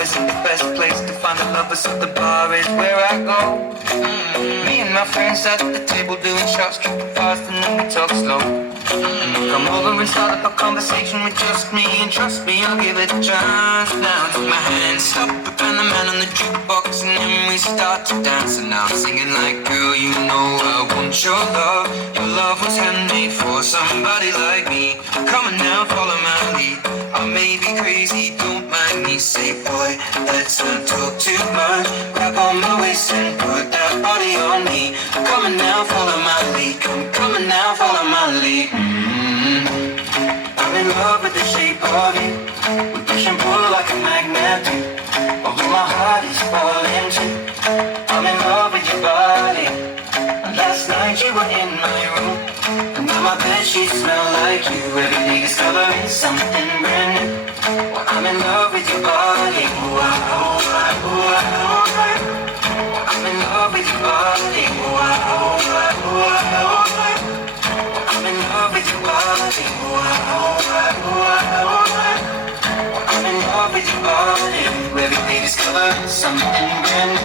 isn't the best place to find the lovers, so the bar is where I go. Me and my friends at the table doing shots, tripping fast, and then we talk slow. Come over and start up a conversation with just me, and trust me, I'll give it a chance. Now take my hand, stop it, and the man on the jukebox, and then we start to dance. And now I'm singing like, girl, you know I want your love. Your love was handmade for somebody like me. Come on now, follow my lead. I may be crazy, don't mind me. Say, boy, let's not talk too much. Grab on my waist and put that body on me. Come on now, follow my lead. Come on now, follow my lead. I'm in love with the shape of you. We push and pull like a magnet do. Although my heart is falling too. I'm in love with your body. Last night you were in my room, and now my bedsheets smell like you. Every day discovering something brand new. Well, I'm in love with your body. Ooh, ah, ooh, ah, ooh, ah, ooh, ah. I'm in love with your body. Ooh, ah, ooh, ah, ooh, ah, ooh, ah. I'm in love with your body. Ooh, ah, ooh, ah, ooh, ah, ooh, ah. I'm in love with your body. Every day discovering something brand new.